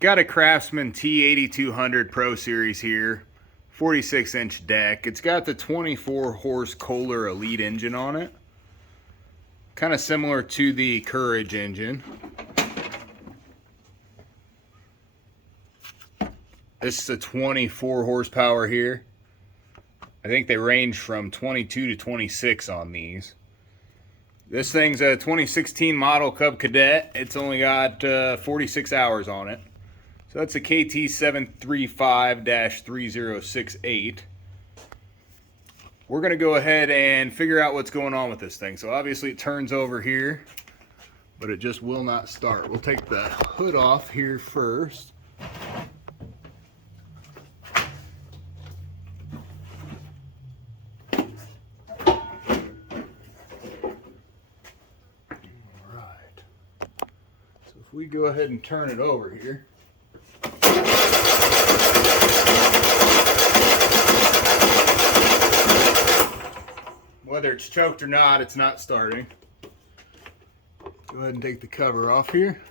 Got a Craftsman T8200 Pro series here, 46-inch deck. It's got the 24-horse Kohler Elite engine on it. Kind of similar to the Courage engine. This is a 24 horsepower here. I think they range from 22 to 26 on these. This thing's a 2016 model Cub Cadet. It's only got 46 hours on it. So that's a KT735-3068. We're going to go ahead and figure out what's going on with this thing. So obviously it turns over here, but it just will not start. We'll take the hood off here first. If we go ahead and turn it over here, whether it's choked or not, it's not starting. Go ahead and take the cover off here.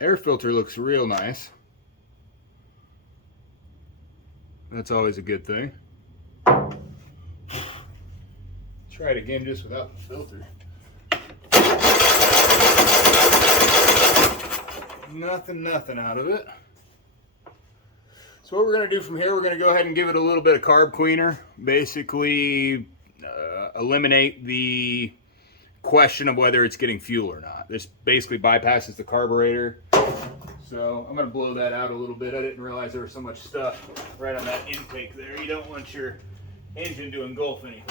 Air filter looks real nice. That's always a good thing. Try it again just without the filter. Nothing out of it. So what we're going to do from here, we're going to go ahead and give it a little bit of carb cleaner. Basically eliminate the question of whether it's getting fuel or not. This basically bypasses the carburetor. So I'm going to blow that out a little bit. I didn't realize there was so much stuff right on that intake there. You don't want your engine to engulf anything.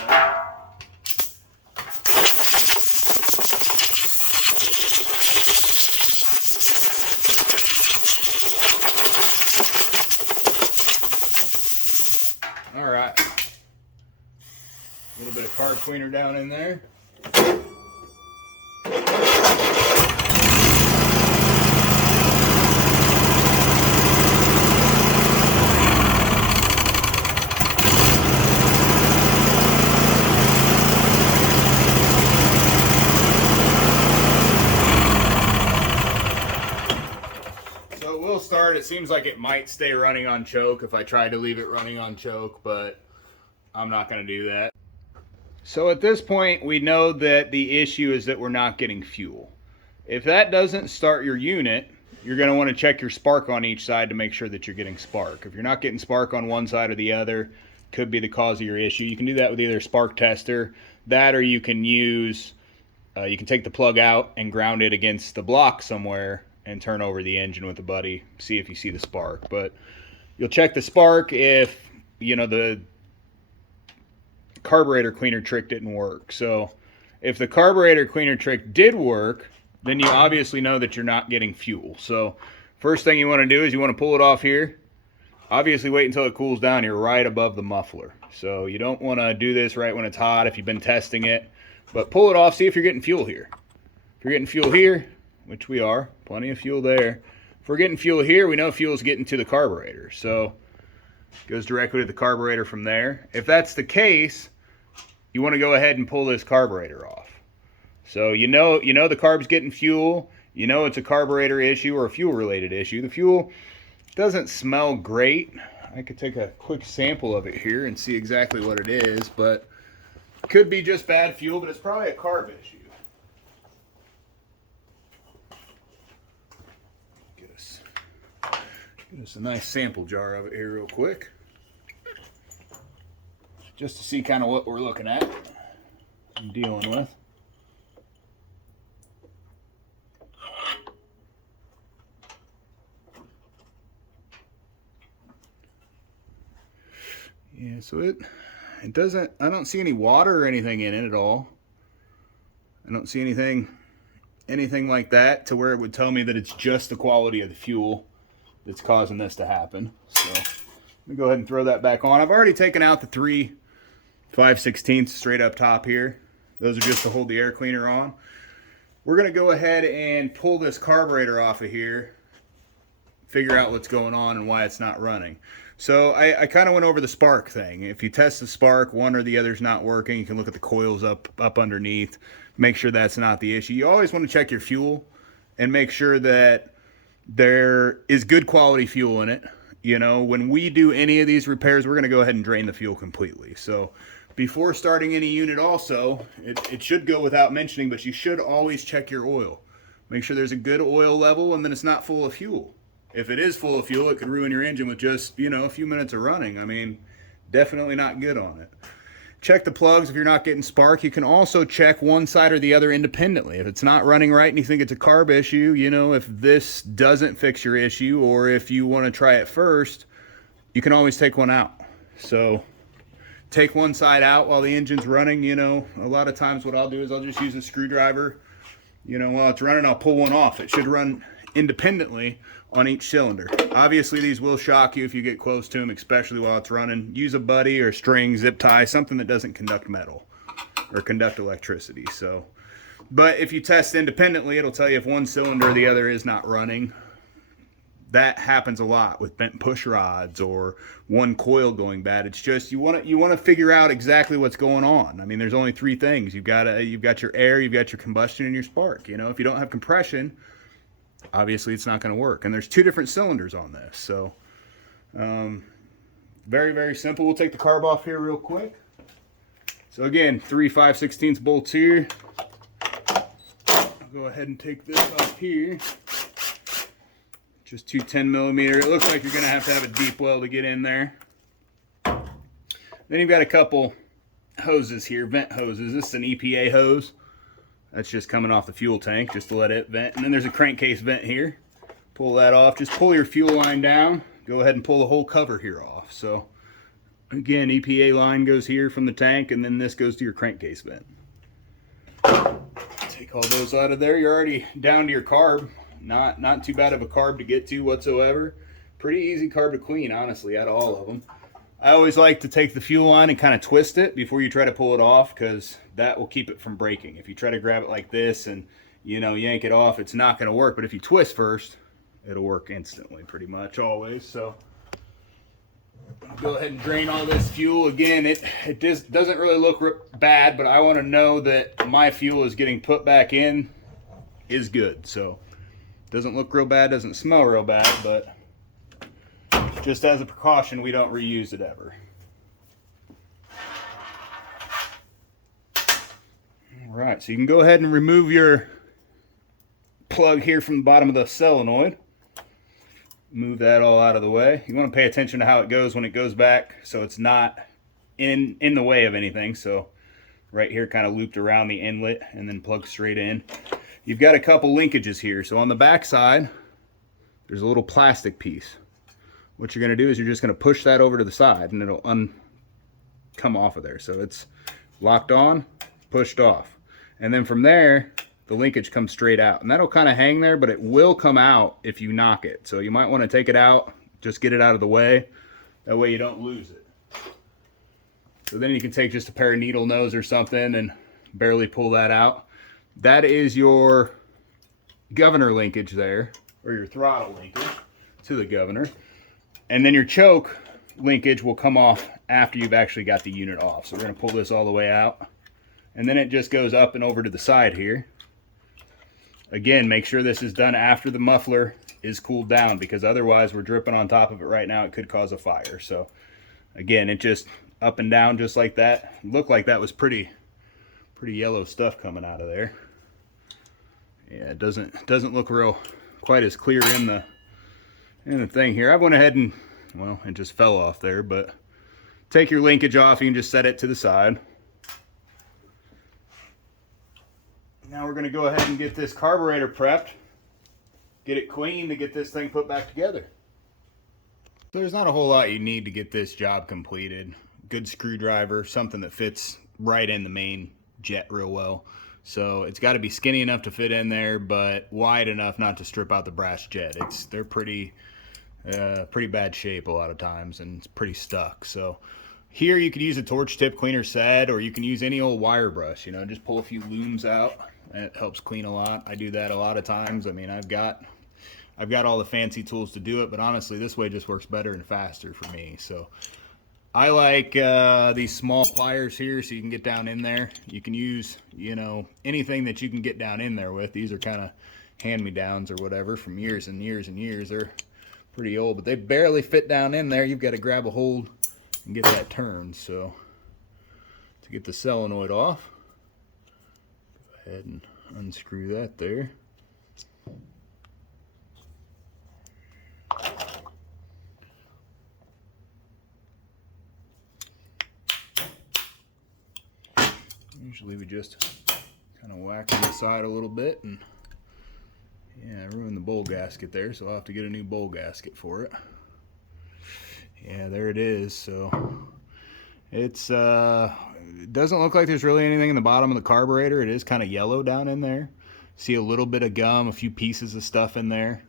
Alright, a little bit of carb cleaner down in there. So it will start. It seems like it might stay running on choke if I try to leave it running on choke, but I'm not going to do that. So at this point, we know that the issue is that we're not getting fuel. If that doesn't start your unit, you're going to want to check your spark on each side to make sure that you're getting spark. If you're not getting spark on one side or the other, could be the cause of your issue. You can do that with either a spark tester, that, or you can use, you can take the plug out and ground it against the block somewhere and turn over the engine with a buddy, see if you see the spark. But you'll check the spark if, you know, the carburetor cleaner trick didn't work. So if the carburetor cleaner trick did work, then you obviously know that you're not getting fuel. So first thing you want to do is you want to pull it off here. Obviously wait until it cools down. You're right above the muffler. So you don't want to do this right when it's hot if you've been testing it. But pull it off, see if you're getting fuel here. If you're getting fuel here, which we are, plenty of fuel there. If we're getting fuel here, we know fuel is getting to the carburetor. So it goes directly to the carburetor from there. If that's the case, you want to go ahead and pull this carburetor off. So you know the carb's getting fuel. You know it's a carburetor issue or a fuel related issue. The fuel doesn't smell great. I could take a quick sample of it here and see exactly what it is, but it could be just bad fuel, but it's probably a carb issue. Get us a nice sample jar of it here real quick, just to see kind of what we're looking at and dealing with. Yeah, so it doesn't, I don't see any water or anything in it at all. I don't see anything like that to where it would tell me that it's just the quality of the fuel that's causing this to happen. So let me go ahead and throw that back on. I've already taken out the 3 5/16 straight up top here. Those are just to hold the air cleaner on. We're going to go ahead and pull this carburetor off of here, figure out what's going on and why it's not running. So I kind of went over the spark thing. If you test the spark, one or the other's not working, you can look at the coils up underneath, make sure that's not the issue. You always want to check your fuel and make sure that there is good quality fuel in it. You know, when we do any of these repairs, we're going to go ahead and drain the fuel completely. So before starting any unit also, it should go without mentioning, but you should always check your oil. Make sure there's a good oil level and then it's not full of fuel. If it is full of fuel, it could ruin your engine with just, you know, a few minutes of running. I mean, definitely not good on it. Check the plugs if you're not getting spark. You can also check one side or the other independently. If it's not running right and you think it's a carb issue, you know, if this doesn't fix your issue, or if you want to try it first, you can always take one out. So take one side out while the engine's running. You know, a lot of times what I'll do is I'll just use a screwdriver. You know, while it's running, I'll pull one off. It should run independently on each cylinder. Obviously these will shock you if you get close to them, especially while it's running. Use a buddy or string, zip tie, something that doesn't conduct metal or conduct electricity. So, but if you test independently, it'll tell you if one cylinder or the other is not running. That happens a lot with bent push rods or one coil going bad. It's just you want to figure out exactly what's going on. I mean, there's only three things. You've got your air, you've got your combustion, and your spark. You know, if you don't have compression, obviously it's not going to work. And there's two different cylinders on this. So very, very simple. We'll take the carb off here real quick. So again, 3 5/16 bolts here. I'll go ahead and take this off here. Just two 10mm. It looks like you're going to have a deep well to get in there. Then you've got a couple hoses here, vent hoses. This is an EPA hose. That's just coming off the fuel tank just to let it vent. And then there's a crankcase vent here. Pull that off. Just pull your fuel line down. Go ahead and pull the whole cover here off. So again, EPA line goes here from the tank, and then this goes to your crankcase vent. Take all those out of there. You're already down to your carb. Not too bad of a carb to get to whatsoever. Pretty easy carb to clean, honestly, out of all of them. I always like to take the fuel line and kind of twist it before you try to pull it off, because that will keep it from breaking. If you try to grab it like this and, you know, yank it off, it's not going to work. But if you twist first, it'll work instantly, pretty much always. So go ahead and drain all this fuel. Again, it just doesn't really look bad, but I want to know that my fuel is getting put back in is good. So doesn't look real bad, doesn't smell real bad, but just as a precaution, we don't reuse it ever. All right, so you can go ahead and remove your plug here from the bottom of the solenoid. Move that all out of the way. You want to pay attention to how it goes when it goes back, so it's not in the way of anything. So right here, kind of looped around the inlet and then plug straight in. You've got a couple linkages here. So on the back side, there's a little plastic piece. What you're going to do is you're just going to push that over to the side, and it'll come off of there. So it's locked on, pushed off. And then from there, the linkage comes straight out. And that'll kind of hang there, but it will come out if you knock it. So you might want to take it out, just get it out of the way. That way you don't lose it. So then you can take just a pair of needle nose or something and barely pull that out. That is your governor linkage there, or your throttle linkage to the governor. And then your choke linkage will come off after you've actually got the unit off. So we're going to pull this all the way out. And then it just goes up and over to the side here. Again, make sure this is done after the muffler is cooled down, because otherwise we're dripping on top of it right now. It could cause a fire. So again, it just up and down just like that. Looked like that was pretty yellow stuff coming out of there. Yeah, it doesn't look quite as clear in the thing here. I went ahead and, well, it just fell off there, but take your linkage off. You can just set it to the side. Now we're going to go ahead and get this carburetor prepped, get it clean to get this thing put back together. There's not a whole lot you need to get this job completed. Good screwdriver, something that fits right in the main jet real well. So it's got to be skinny enough to fit in there, but wide enough not to strip out the brass jet. They're pretty bad shape a lot of times, and it's pretty stuck. So here you could use a torch tip cleaner set, or you can use any old wire brush. You know, just pull a few looms out. It helps clean a lot. I do that a lot of times. I mean, I've got all the fancy tools to do it, but honestly, this way just works better and faster for me. So I like these small pliers here, so you can get down in there. You can use, you know, anything that you can get down in there with. These are kind of hand-me-downs or whatever from years and years and years. They're pretty old, but they barely fit down in there. You've got to grab a hold and get that turned. So to get the solenoid off, go ahead and unscrew that there. Usually we just kind of whack on the side a little bit, and yeah, I ruined the bowl gasket there, so I'll have to get a new bowl gasket for it. Yeah, there it is. So it's it doesn't look like there's really anything in the bottom of the carburetor. It is kind of yellow down in there. See a little bit of gum, a few pieces of stuff in there,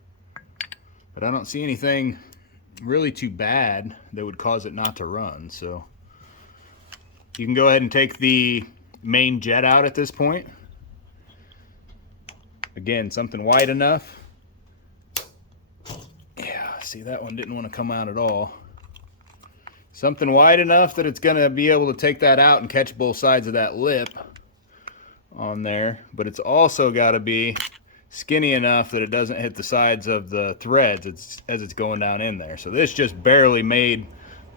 but I don't see anything really too bad that would cause it not to run. So you can go ahead and take the main jet out at this point. Again, something wide enough. Yeah, see, that one didn't want to come out at all. Something wide enough that it's going to be able to take that out and catch both sides of that lip on there, but it's also got to be skinny enough that it doesn't hit the sides of the threads as it's going down in there. So this just barely made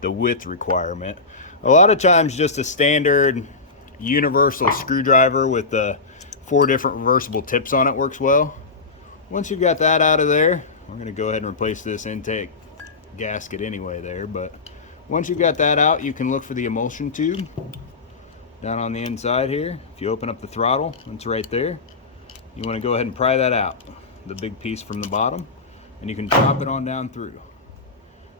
the width requirement. A lot of times just a standard universal screwdriver with the 4 different reversible tips on it works well. Once you've got that out of there, we're going to go ahead and replace this intake gasket anyway there, but once you've got that out, you can look for the emulsion tube down on the inside here. If you open up the throttle, it's right there. You want to go ahead and pry that out, the big piece from the bottom, and you can drop it on down through.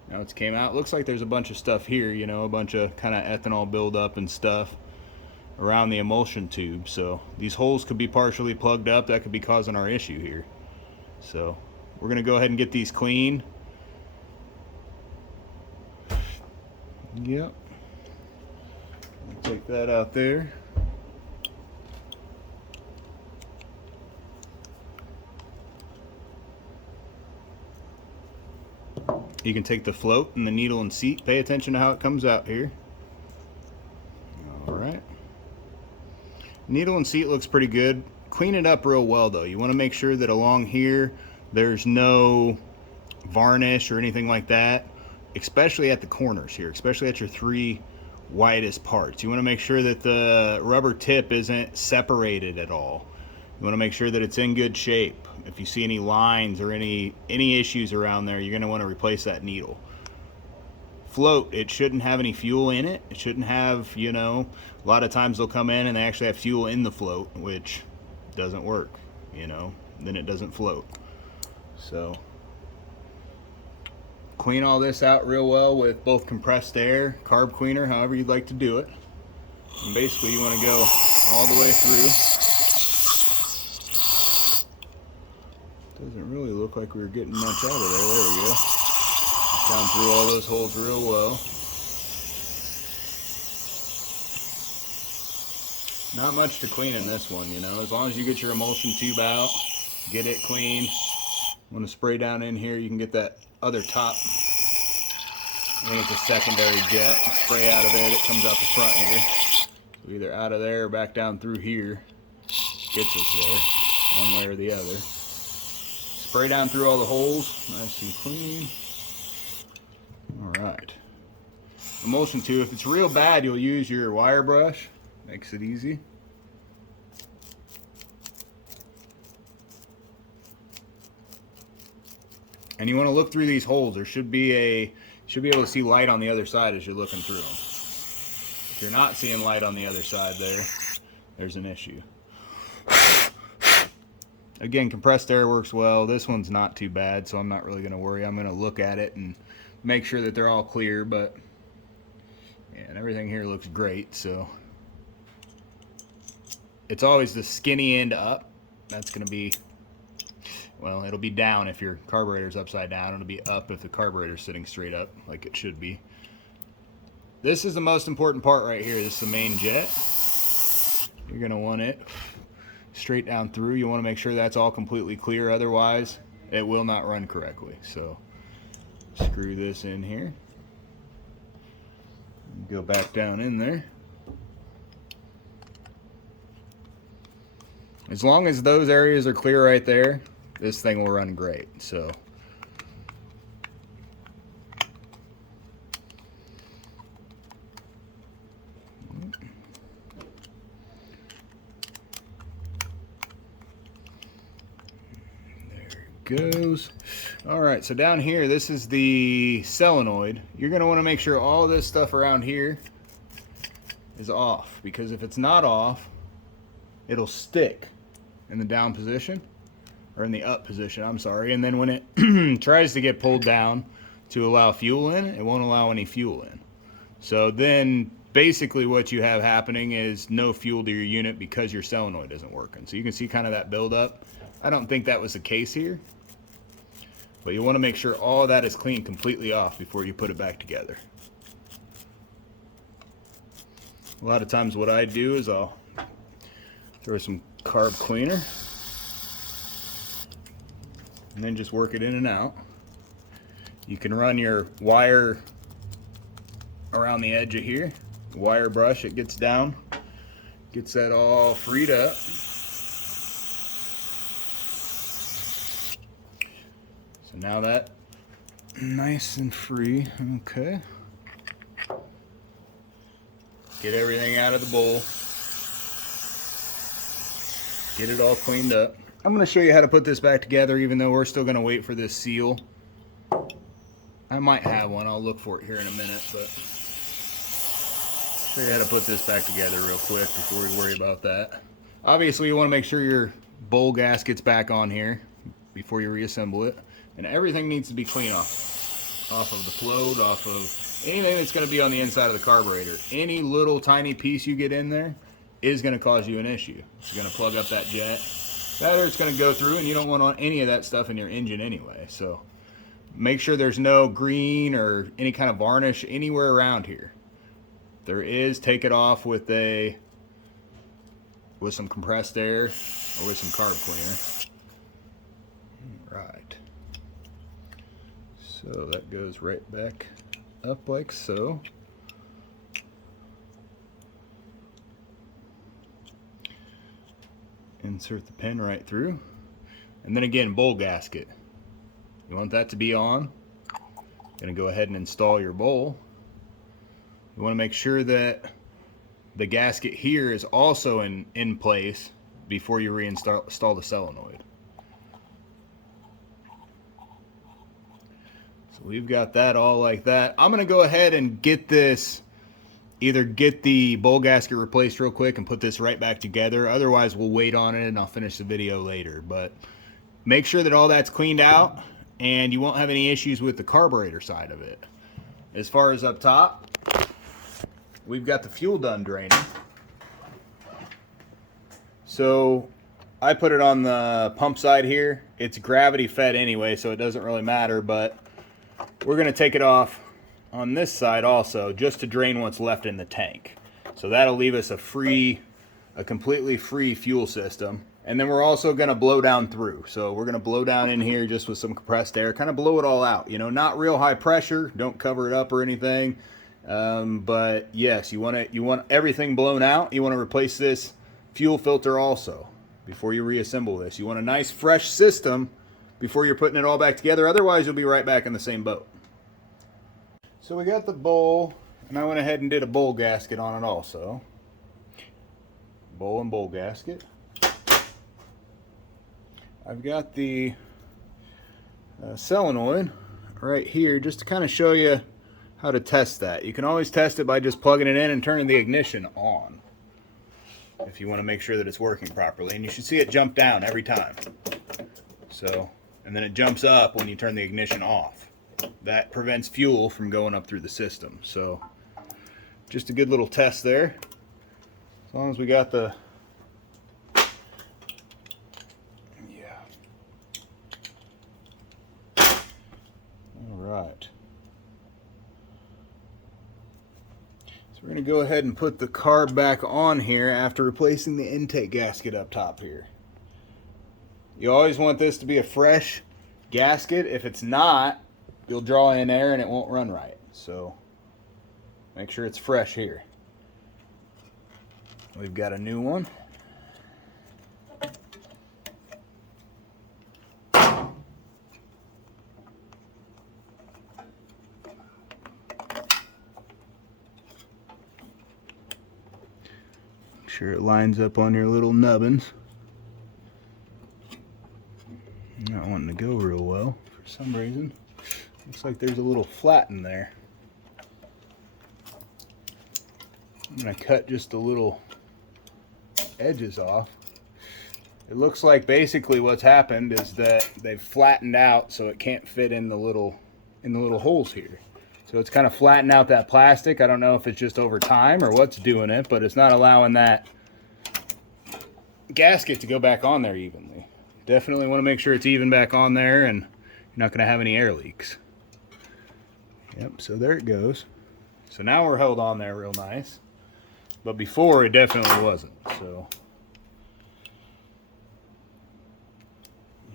Now it's came out. Looks like there's a bunch of stuff here, you know, a bunch of kind of ethanol buildup and stuff around the emulsion tube. So these holes could be partially plugged up. That could be causing our issue here. So we're going to go ahead and get these clean. Yep. Take that out there. You can take the float and the needle and seat. Pay attention to how it comes out here. All right. Needle and seat looks pretty good. Clean it up real well though. You want to make sure that along here there's no varnish or anything like that, especially at the corners here, especially at your 3 widest parts. You want to make sure that the rubber tip isn't separated at all. You want to make sure that it's in good shape. If you see any lines or any issues around there, you're going to want to replace that needle. Float, it shouldn't have any fuel in it. It shouldn't have, you know, a lot of times they'll come in and they actually have fuel in the float, which doesn't work, you know, then it doesn't float. So clean all this out real well with both compressed air, carb cleaner, however you'd like to do it. And basically you want to go all the way through. Doesn't really look like we were getting much out of there. There we go. Down through all those holes real well. Not much to clean in this one, you know. As long as you get your emulsion tube out, get it clean. Want to spray down in here, you can get that other top. I think it's a secondary jet. Spray out of there that comes out the front here. So either out of there or back down through here. Gets us there, one way or the other. Spray down through all the holes, nice and clean. Alright. Emulsion tube, if it's real bad, you'll use your wire brush. Makes it easy. And you want to look through these holes. There should be able to see light on the other side as you're looking through them. If you're not seeing light on the other side there's an issue. Again, compressed air works well. This one's not too bad, so I'm not really going to worry. I'm going to look at it and make sure that they're all clear, but yeah, and everything here looks great. So it's always the skinny end up. That's going to be, well, it'll be down if your carburetor's upside down. It'll be up if the carburetor's sitting straight up like it should be. This is the most important part right here. This is the main jet. You're going to want it straight down through. You want to make sure that's all completely clear, otherwise it will not run correctly. So screw this in here, go back down in there. As long as those areas are clear right there, this thing will run great. So goes. All right, so down here, this is the solenoid. You're going to want to make sure all this stuff around here is off, because if it's not off, it'll stick in the down position, or in the up position, I'm sorry, and then when it tries to get pulled down to allow fuel in, it won't allow any fuel in. So then basically what you have happening is no fuel to your unit because your solenoid isn't working. So you can see kind of that buildup. I don't think that was the case here, but you want to make sure all of that is cleaned completely off before you put it back together. A lot of times what I do is I'll throw some carb cleaner and then just work it in and out. You can run your wire around the edge of here, wire brush, it gets down, gets that all freed up. So now that nice and free. Okay, get everything out of the bowl, get it all cleaned up. I'm going to show you how to put this back together, even though we're still going to wait for this seal. I might have one, I'll look for it here in a minute, but show you how to put this back together real quick before we worry about that. Obviously you want to make sure your bowl gasket's back on here before you reassemble it, and everything needs to be clean off of the float, off of anything that's going to be on the inside of the carburetor. Any little tiny piece you get in there is going to cause you an issue. It's going to plug up that jet, that or it's going to go through, and you don't want any of that stuff in your engine anyway. So make sure there's no green or any kind of varnish anywhere around here. There is, take it off with some compressed air or with some carb cleaner. Right. So that goes right back up like so. Insert the pin right through. And then again, bowl gasket. You want that to be on. Gonna go ahead and install your bowl. You want to make sure that the gasket here is also in place before you reinstall the solenoid. So we've got that all like that. I'm gonna go ahead and get this, either get the bowl gasket replaced real quick and put this right back together. Otherwise we'll wait on it and I'll finish the video later. But make sure that all that's cleaned out and you won't have any issues with the carburetor side of it. As far as up top, we've got the fuel done draining. So I put it on the pump side here. It's gravity fed anyway, so it doesn't really matter, but we're gonna take it off on this side also, just to drain what's left in the tank. So that'll leave us a completely free fuel system. And then we're also gonna blow down through. So we're gonna blow down in here just with some compressed air, kind of blow it all out. You know, not real high pressure, don't cover it up or anything. But yes, you want everything blown out. You want to replace this fuel filter also before you reassemble this. You want a nice fresh system before you're putting it all back together. Otherwise you'll be right back in the same boat. So we got the bowl, and I went ahead and did a bowl gasket on it also. Bowl and bowl gasket. I've got the solenoid right here just to kind of show you how to test that. You can always test it by just plugging it in and turning the ignition on if you want to make sure that it's working properly. And you should see it jump down every time. So, and then it jumps up when you turn the ignition off. That prevents fuel from going up through the system. So just a good little test there. As long as we got the Alright. So we're going to go ahead and put the carb back on here after replacing the intake gasket up top here. You always want this to be a fresh gasket. If it's not, you'll draw in air and it won't run right. So make sure it's fresh here. We've got a new one. sure it lines up on your little nubbins. Not wanting to go real well for some reason. Looks like there's a little flat in there. I'm going to cut just the little edges off. It looks like basically what's happened is that they've flattened out so it can't fit in the little holes here. So it's kind of flattened out that plastic. I don't know if it's just over time or what's doing it, but it's not allowing that gasket to go back on there evenly. Definitely want to make sure it's even back on there and you're not going to have any air leaks. Yep, so there it goes. So now we're held on there real nice. But before it definitely wasn't. So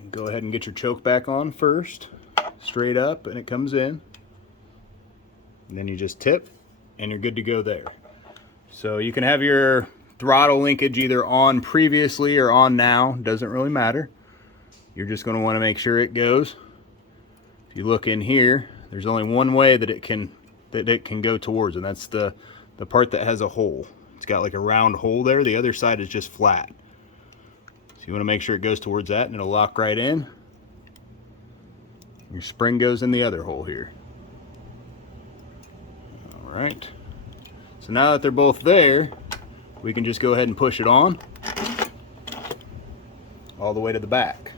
you go ahead and get your choke back on first. Straight up and it comes in. And then you just tip and you're good to go there. So you can have your throttle linkage either on previously or on now. Doesn't really matter. You're just going to want to make sure it goes. If you look in here, there's only one way that it can go towards, and that's the part that has a hole. It's got like a round hole there. The other side is just flat. So you want to make sure it goes towards that and it'll lock right in. Your spring goes in the other hole here. All right. So now that they're both there, we can just go ahead and push it on all the way to the back.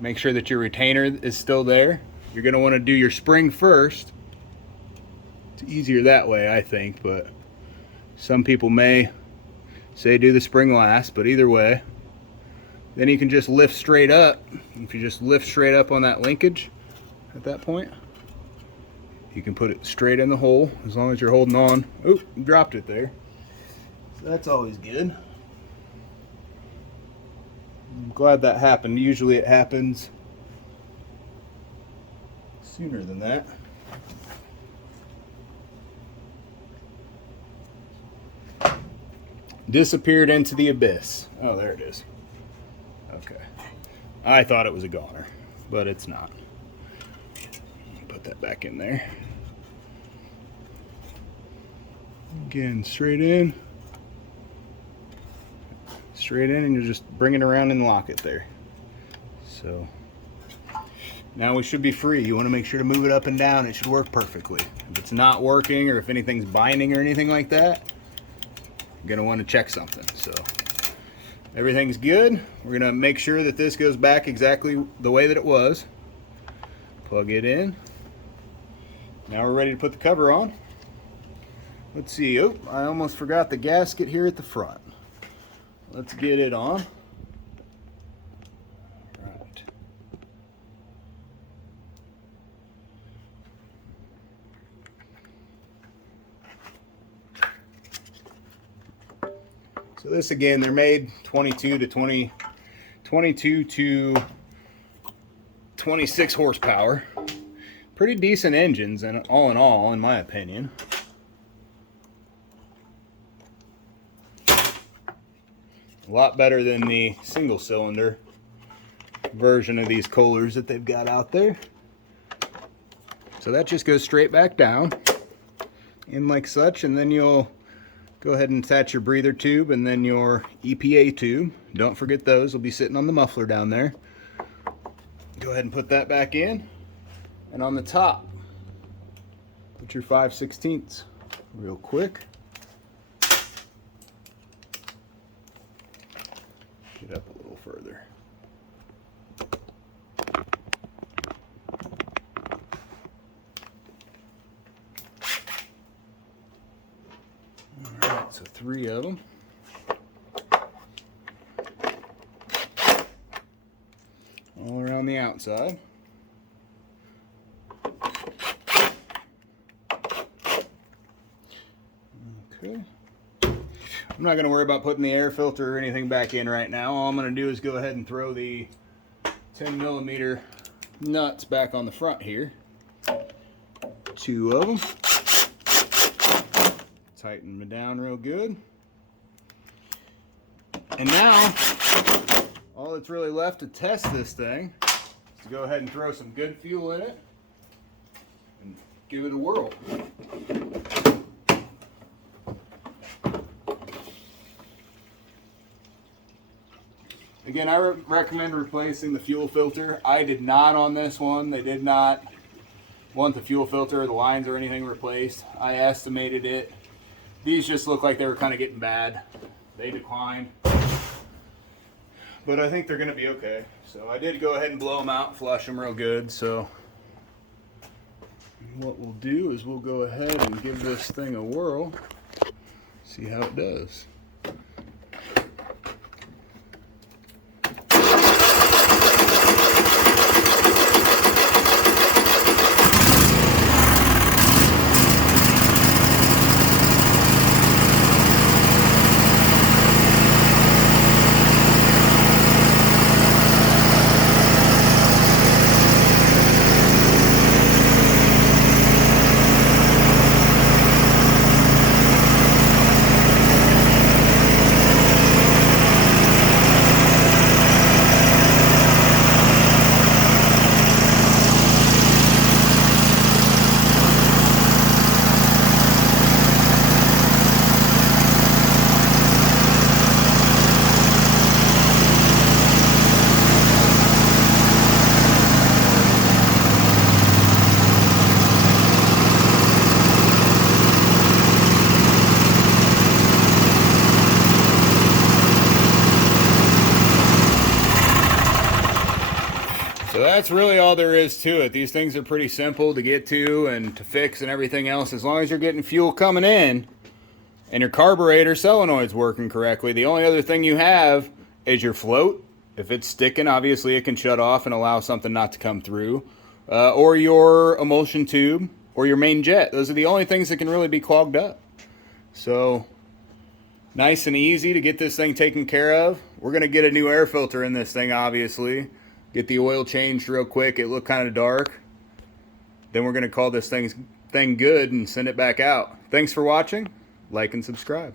Make sure that your retainer is still there. You're going to want to do your spring first. It's easier that way, I think, but some people may say do the spring last, but either way, then you can just lift straight up. If you just lift straight up on that linkage at that point, you can put it straight in the hole as long as you're holding on. Oop, dropped it there. So that's always good. I'm glad that happened. Usually it happens sooner than that. Disappeared into the abyss. Oh, there it is. Okay. I thought it was a goner, but it's not. Put that back in there. Again, straight in. Straight in, and you just bring it around and lock it there. So now we should be free. You want to make sure to move it up and down. It should work perfectly. If it's not working or if anything's binding or anything like that, you're going to want to check something. So everything's good. We're going to make sure that this goes back exactly the way that it was. Plug it in. Now we're ready to put the cover on. Let's see. Oh, I almost forgot the gasket here at the front. Let's get it on. Right. So this, again, they're made 22 to 26 horsepower. Pretty decent engines, and all in all, in my opinion. A lot better than the single cylinder version of these Kohlers that they've got out there. So that just goes straight back down in like such, and then you'll go ahead and attach your breather tube and then your EPA tube. Don't forget those, will be sitting on the muffler down there. Go ahead and put that back in, and on the top put your 5/16 real quick. Get up a little further. All right, so 3 of them. All around the outside. Okay. I'm not going to worry about putting the air filter or anything back in right now. All I'm going to do is go ahead and throw the 10mm nuts back on the front here. 2 of them. Tighten them down real good. And now, all that's really left to test this thing is to go ahead and throw some good fuel in it and give it a whirl. Again, I recommend replacing the fuel filter. I did not on this one. They did not want the fuel filter or the lines or anything replaced. I estimated it. These just look like they were kind of getting bad. They declined. But I think they're going to be okay. So I did go ahead and blow them out, flush them real good. So what we'll do is we'll go ahead and give this thing a whirl. See how it does. So that's really all there is to it. These things are pretty simple to get to and to fix and everything else. As long as you're getting fuel coming in and your carburetor solenoid's working correctly, the only other thing you have is your float. If it's sticking, obviously it can shut off and allow something not to come through. Or your emulsion tube or your main jet. Those are the only things that can really be clogged up. So nice and easy to get this thing taken care of. We're going to get a new air filter in this thing, obviously. Get the oil changed real quick. It looked kind of dark. Then we're going to call this thing good and send it back out. Thanks for watching. Like and subscribe.